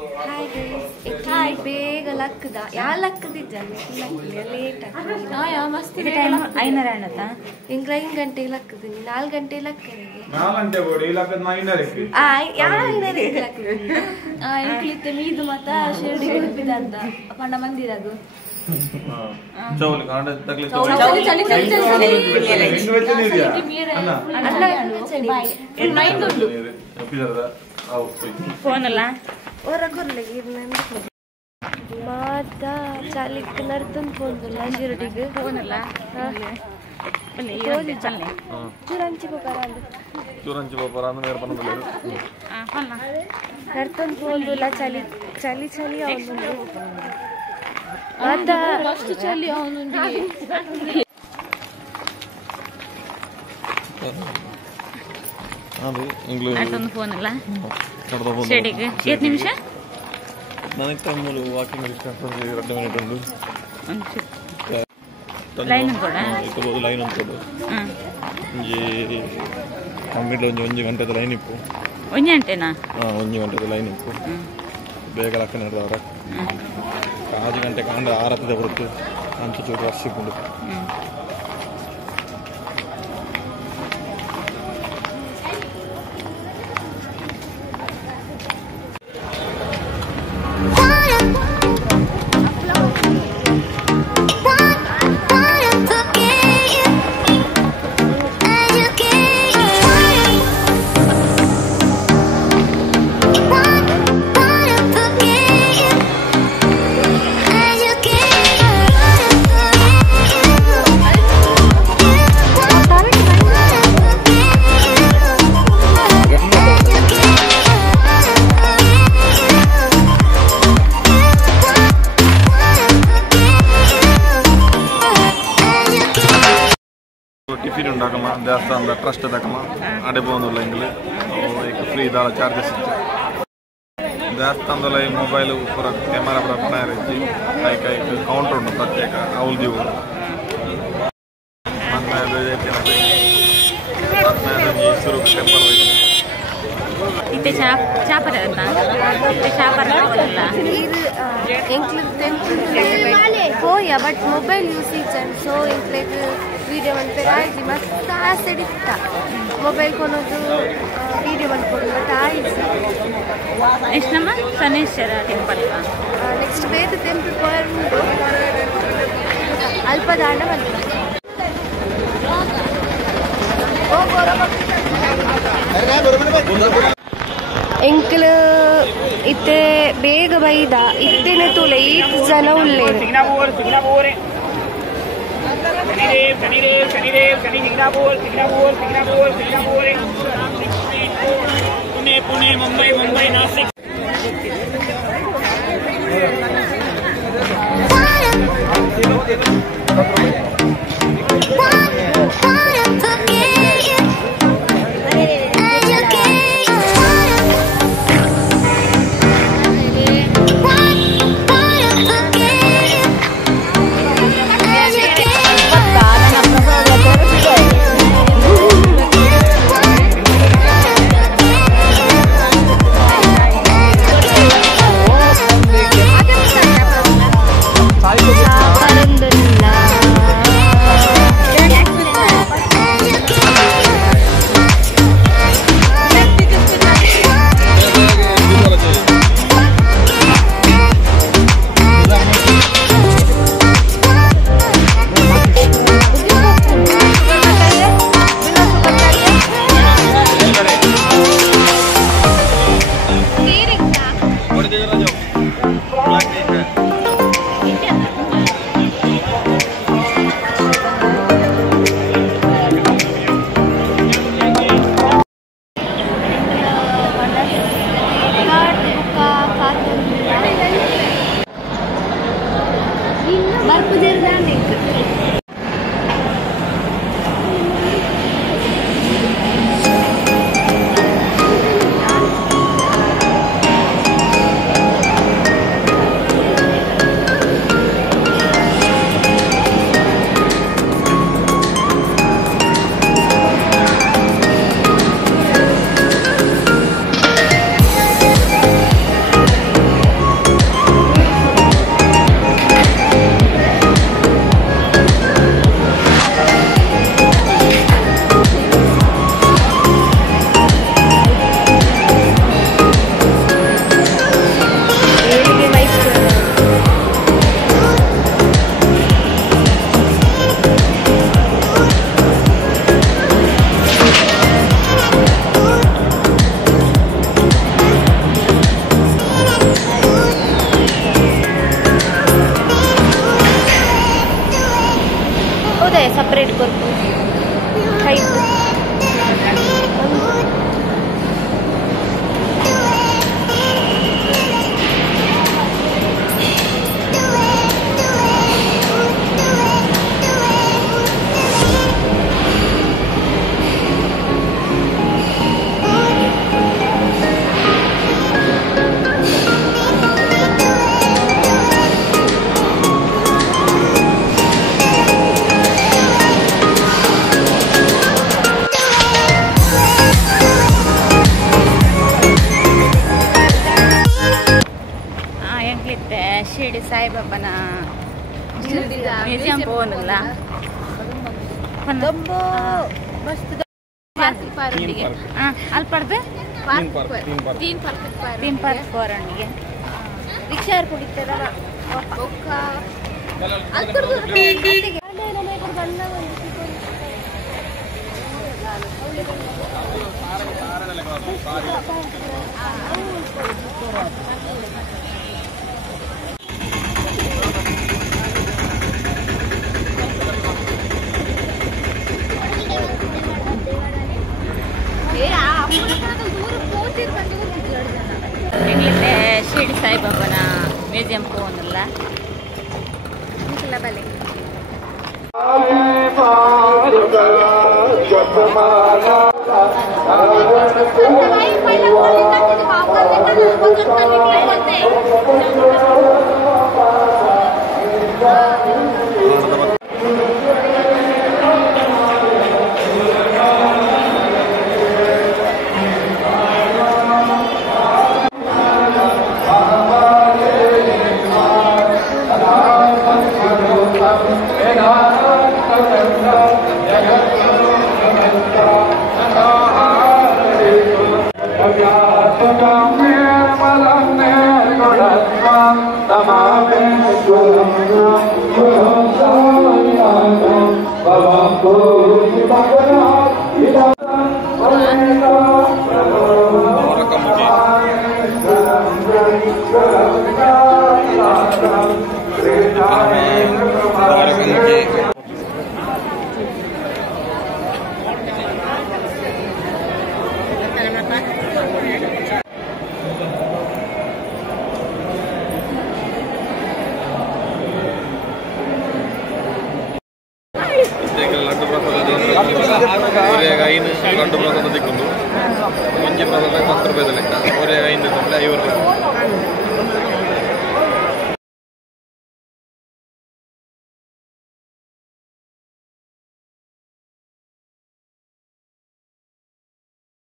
Hi guys, hi big lakda. Ya lakdi janne late. Ya masti time aina ranata. Ingra gante lakdi. 4 gante lakdi. 4 gante bodi lakdi na aina rekki. Ya aina lakdi. Inklitte meedu mata shirdi gudipidanda. Apanda mandiradu. ಚೌಲಿ ಕಾಂಡ ತಗಲಿ ಚೌಲಿ ಚಳಿ ಇಂದು ವೆಚ್ಚನಿದಿಯಾ ಅಣ್ಣ nine ಉಂಟು ಪಿದರದ ಆವು phone ಅಲ್ಲ ಓರ ಕೊರ್ಲೆಗೆ ಇರ್ನಂದು ಮಾತ ಚಾಲಿಕ್ Narthan phone ಅಲ್ಲ ಶಿರಡಿಗೆ phone ಅಲ್ಲ ತೋಲಿ ಚಾಲೆ ಚುರಂಚಿ ಬಕರಾಂದು ನೇರ ಪನ್ನದಲ್ಲ ಫೋನ್ ನರ್ತನ್ ಫೋನ್ ಅಲ್ಲ ಚಲಿ ಚಲಿ ಚಲಿ ಅವನು ಮಸ್ತ್ ಚಳಿ ಅವನುಂಡಿ ಅದು ಇಂಗ್ಲಿಷ್ ಅಷ್ಟೊಂದು ಫೋನ್ ಅಲ್ಲ ಶೆಡಿಗೆ 7 ನಿಮಿಷ ನನಗೆ ತಮ್ಮಲು ವಾಕಿಂಗ್ ಡಿಸ್ಟೆನ್ಸ್ 2 ಮಿನಿಟ್ ಉಂಟು ಲೈನ್ ಕೂಡ ಇತ್ತು ಲೈನ್ ಉಂಟು ಒಂಜಿ ಕಂಪ್ಲೀಟ್ ಒಂಜಿ ಗಂಟೆದ ಲೈನ್ ಇಪ್ಪು ಒಂಜಿ ಗಂಟೆನಾ ಒಂಜಿ ಗಂಟೆದ ಲೈನ್ ಇಪ್ಪು ಬೇಗ ಲಕ್ಕ ನಡೆದವರ 5 ಗಂಟೆ ಕಾಂಡ 6 ಬರುತ್ತೆ ಅಂಚೆ ಚೂರು ರಶ್ ಇಪ್ಪುಂಡು ಟಿಫಿನ್ ಉಂಟಾಕಮ್ಮ ದೇವಸ್ಥಾನದ ಟ್ರಸ್ಟ್ ಅದಕ್ಕಮ್ಮ ಅಡೆ പോകുന്നിಲ್ಲ ಇಂಗ್ಲಿ ಫ್ರೀ ಇದಾಳ ಚಾರ್ಜಸ್ ಇತ್ತು ದೇವಸ್ಥಾನದಲ್ಲಿ ಮೊಬೈಲ್ ಪೂರ ಕ್ಯಾಮರಾ ಪೂರ ಪಣಾಯಿಸಿ ಲೈಕ್ ಕೌಂಟರ್ ಉಂಟು ಪ್ರತ್ಯೇಕ ಅವಲ್ದಿವು 15 ಈಶ್ವರ ಟೆಂಪಲ್ ಇತ್ತೆ ಚಾಪರ ಅಂತ ಇತ್ತೆ ಚಾಪರ ಅಲ್ಲ ಇದು ಎಂಕ್ಲು poya but mobile usage and so it's like video one ಆಯ್ತು ಮಸ್ತ್ ಆಸೆ ಇತ್ತ ಮೊಬೈಲ್ ಕೊನೋದು ವಿಡಿಯೋ ಮಾಡ್ಕೊಂಡು ಬಟ್ ಆಯ್ತು ಎಷ್ಟು ನಮ್ಮ ಶನೇಶ್ವರ ಟೆಂಪಲ್ ನೆಕ್ಸ್ಟ್ ಬೇರೆ ಟೆಂಪಲ್ poya ಉಂಟು ಅಲ್ಪ ದಾಂಡ ಬಂತು ಎಂಕ್ಲು ಇತ್ತೆ ಬೇಗ ಬೈದ ಇತ್ತೇನೆ ತುಲೆ 8 ಜನ ಉಳ್ಳೇ पुणे मुंबई नासिक ಪೋನಲ್ಲ ಅಲ್ಪಡ್ದು तीन पार्क पोरंडिगे रिक्षा कुडितरा शिर्डी साई बाबा म्यूजियम पोनಲ್ಲ बले ಗಂಡು ಪ್ರಸಾದ ಸಿಕ್ಕೊಂಡು ಮುಂಜಿ ಪ್ರಸಾದ 10 ರೂಪಾಯಿ ಲೆಕ್ಕ 5 ರೂಪಾಯಿ